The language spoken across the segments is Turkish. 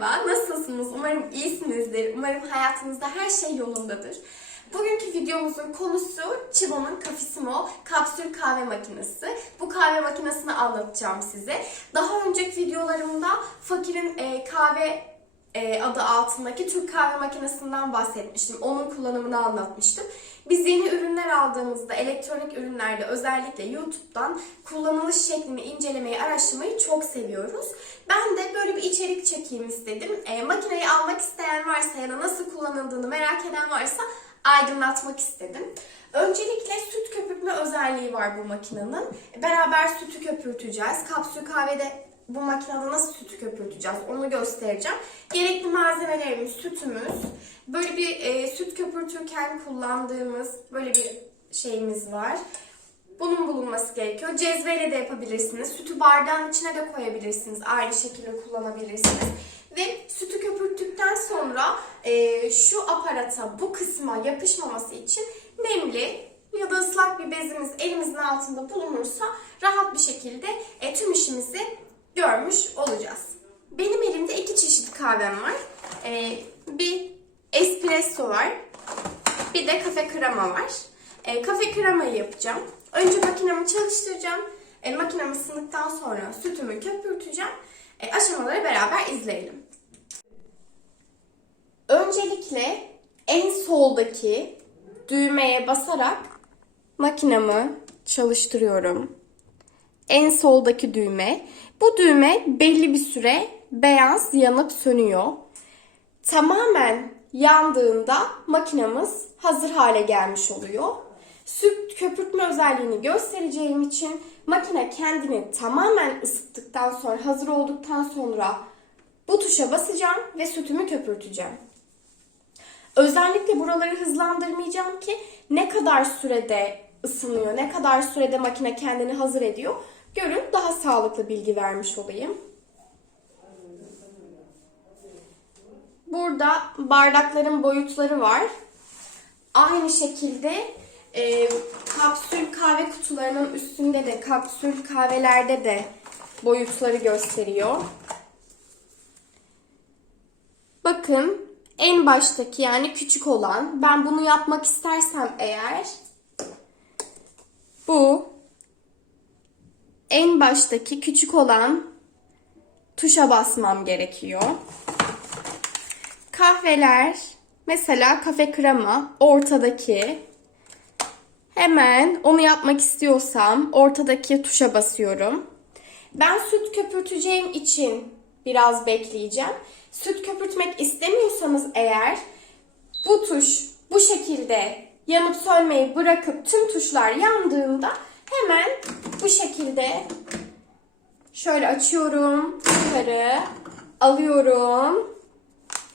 Merhaba, nasılsınız? Umarım iyisinizdir. Umarım hayatınızda her şey yolundadır. Bugünkü videomuzun konusu Chibo'nun Cafissimo kapsül kahve makinesi. Bu kahve makinesini anlatacağım size. Daha önceki videolarımda Fakir'in e, kahve adı altındaki Türk kahve makinesinden bahsetmiştim. Onun kullanımını anlatmıştım. Biz yeni ürünler aldığımızda elektronik ürünlerde özellikle YouTube'dan kullanılış şeklini incelemeyi, araştırmayı çok seviyoruz. Ben de böyle bir içerik çekeyim istedim. E, makineyi almak isteyen varsa ya da nasıl kullanıldığını merak eden varsa aydınlatmak istedim. Öncelikle süt köpürtme özelliği var bu makinenin. Beraber sütü köpürteceğiz. Kapsül kahvede bu makinede nasıl sütü köpürteceğiz onu göstereceğim. Gerekli malzemelerimiz sütümüz. Böyle bir e, süt köpürtürken kullandığımız böyle bir şeyimiz var. Bunun bulunması gerekiyor. Cezveyle de yapabilirsiniz. Sütü bardağın içine de koyabilirsiniz. Aynı şekilde kullanabilirsiniz. Ve sütü köpürttükten sonra e, şu aparata, bu kısma yapışmaması için nemli ya da ıslak bir bezimiz elimizin altında bulunursa rahat bir şekilde e, tüm işimizi görmüş olacağız. Benim elimde iki çeşit kahvem var. E, bir espresso var. Bir de kafe krema var. E, kafe kremayı yapacağım. Önce makinemi çalıştıracağım. E, makinem ısındıktan sonra sütümü köpürteceğim. E, aşamaları beraber izleyelim. Öncelikle en soldaki düğmeye basarak makinamı çalıştırıyorum. En soldaki düğme. Bu düğme belli bir süre beyaz yanıp sönüyor. Tamamen yandığında makinamız hazır hale gelmiş oluyor. Süt köpürtme özelliğini göstereceğim için makine kendini tamamen ısıttıktan sonra, hazır olduktan sonra bu tuşa basacağım ve sütümü köpürteceğim. Özellikle buraları hızlandırmayacağım ki ne kadar sürede ısınıyor, ne kadar sürede makine kendini hazır ediyor. Görün daha sağlıklı bilgi vermiş olayım. Burada bardakların boyutları var. Aynı şekilde e, kapsül kahve kutularının üstünde de kapsül kahvelerde de boyutları gösteriyor. Bakın en baştaki yani küçük olan ben bunu yapmak istersem eğer bu en baştaki küçük olan tuşa basmam gerekiyor. Kahveler mesela kafe krema ortadaki hemen onu yapmak istiyorsam ortadaki tuşa basıyorum. Ben süt köpürteceğim için biraz bekleyeceğim. Süt köpürtmek istemiyorsanız eğer bu tuş bu şekilde yanıp sönmeyi bırakıp tüm tuşlar yandığında bu şekilde şöyle açıyorum yukarı alıyorum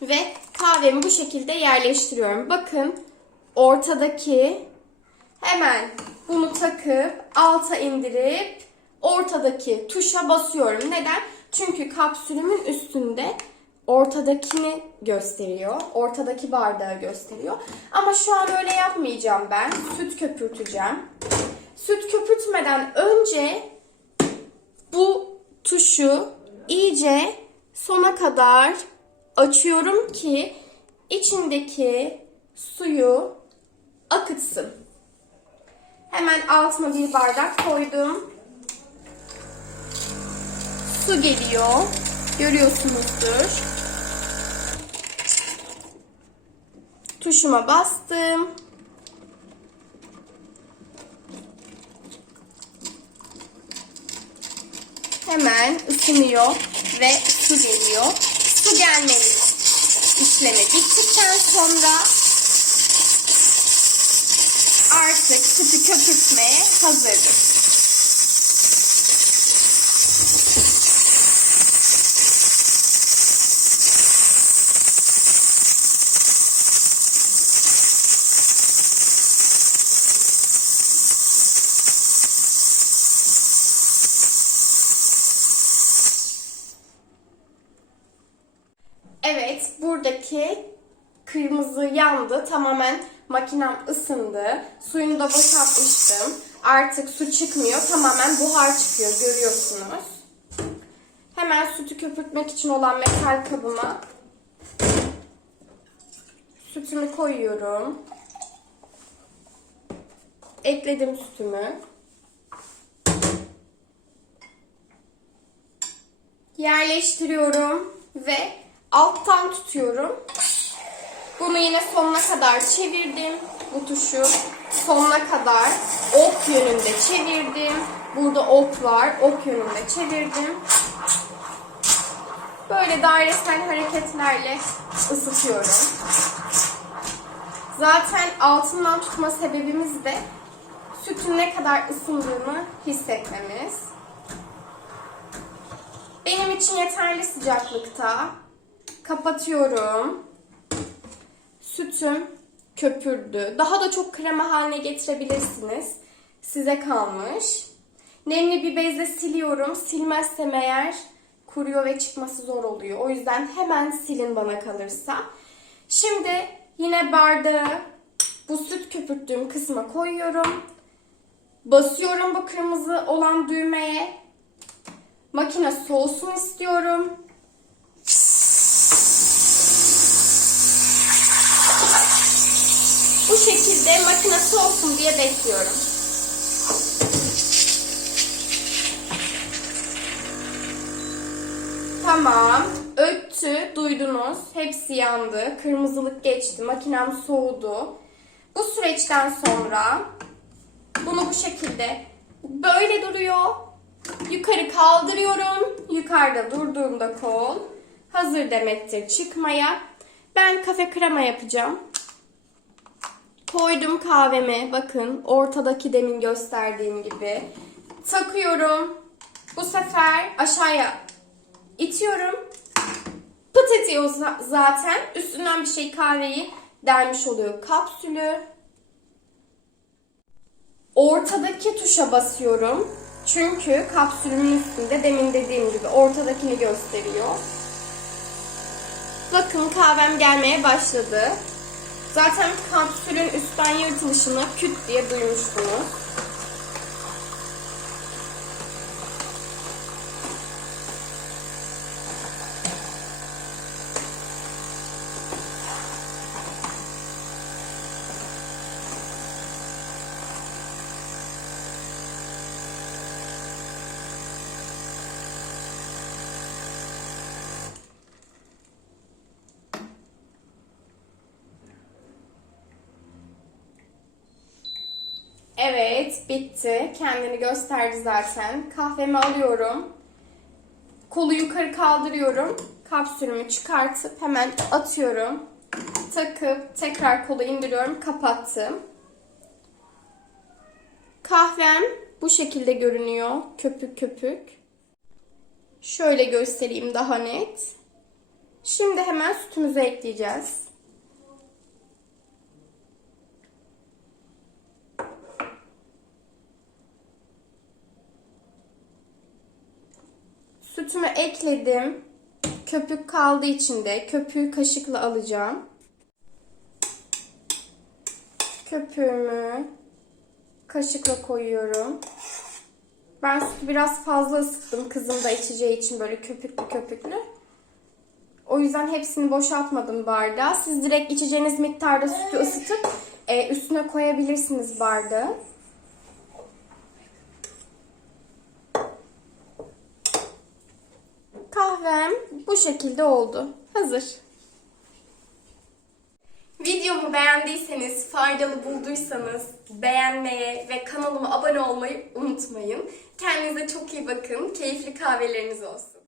ve kahvemi bu şekilde yerleştiriyorum. Bakın ortadaki hemen bunu takıp alta indirip ortadaki tuşa basıyorum. Neden? Çünkü kapsülümün üstünde ortadakini gösteriyor. Ortadaki bardağı gösteriyor. Ama şu an öyle yapmayacağım ben. Süt köpürteceğim. Süt köpürtmeden önce bu tuşu iyice sona kadar açıyorum ki içindeki suyu akıtsın. Hemen altına bir bardak koydum. Su geliyor. Görüyorsunuzdur. Tuşuma bastım. Hemen ısınıyor ve su geliyor. Su gelmeli işlemi bittikten sonra artık sütü köpürtmeye hazırdır. Evet, buradaki kırmızı yandı. Tamamen makinem ısındı. Suyunu da boşaltmıştım. Artık su çıkmıyor. Tamamen buhar çıkıyor. Görüyorsunuz. Hemen sütü köpürtmek için olan metal kabıma sütümü koyuyorum. Ekledim sütümü. Yerleştiriyorum ve alttan tutuyorum. Bunu yine sonuna kadar çevirdim. Bu tuşu sonuna kadar ok yönünde çevirdim. Burada ok var. Ok yönünde çevirdim. Böyle dairesel hareketlerle ısıtıyorum. Zaten altından tutma sebebimiz de sütün ne kadar ısındığını hissetmemiz. Benim için yeterli sıcaklıkta. Kapatıyorum. Sütüm köpürdü. Daha da çok krema haline getirebilirsiniz. Size kalmış. Nemli bir bezle siliyorum. Silmezsem eğer kuruyor ve çıkması zor oluyor. O yüzden hemen silin bana kalırsa. Şimdi yine bardağı bu süt köpürttüğüm kısma koyuyorum. Basıyorum bu kırmızı olan düğmeye. Makine soğusun istiyorum. Bu şekilde makine soğusun diye bekliyorum. Tamam. Öttü, duydunuz. Hepsi yandı. Kırmızılık geçti. Makinem soğudu. Bu süreçten sonra bunu bu şekilde böyle duruyor. Yukarı kaldırıyorum. Yukarıda durduğunda kol hazır demektir çıkmaya. Ben kafe krema yapacağım. Koydum kahvemi. Bakın ortadaki demin gösterdiğim gibi. Takıyorum. Bu sefer aşağıya itiyorum. Pıt ediyor za- zaten. Üstünden bir şey kahveyi delmiş oluyor kapsülü. Ortadaki tuşa basıyorum. Çünkü kapsülümün üstünde demin dediğim gibi ortadakini gösteriyor. Bakın kahvem gelmeye başladı. Zaten kapsülün üstten yırtılışını küt diye duymuştunuz. Evet, bitti. Kendini gösterdi zaten. Kahvemi alıyorum. Kolu yukarı kaldırıyorum. Kapsülümü çıkartıp hemen atıyorum. Takıp tekrar kolu indiriyorum. Kapattım. Kahvem bu şekilde görünüyor. Köpük köpük. Şöyle göstereyim daha net. Şimdi hemen sütümüzü ekleyeceğiz. Sütümü ekledim. Köpük kaldı içinde. Köpüğü kaşıkla alacağım. Köpüğümü kaşıkla koyuyorum. Ben sütü biraz fazla ısıttım. Kızım da içeceği için böyle köpüklü köpüklü. O yüzden hepsini boşaltmadım bardağa. Siz direkt içeceğiniz miktarda sütü ısıtıp e, üstüne koyabilirsiniz bardağı. Kahvem bu şekilde oldu. Hazır. Videomu beğendiyseniz, faydalı bulduysanız beğenmeye ve kanalıma abone olmayı unutmayın. Kendinize çok iyi bakın. Keyifli kahveleriniz olsun.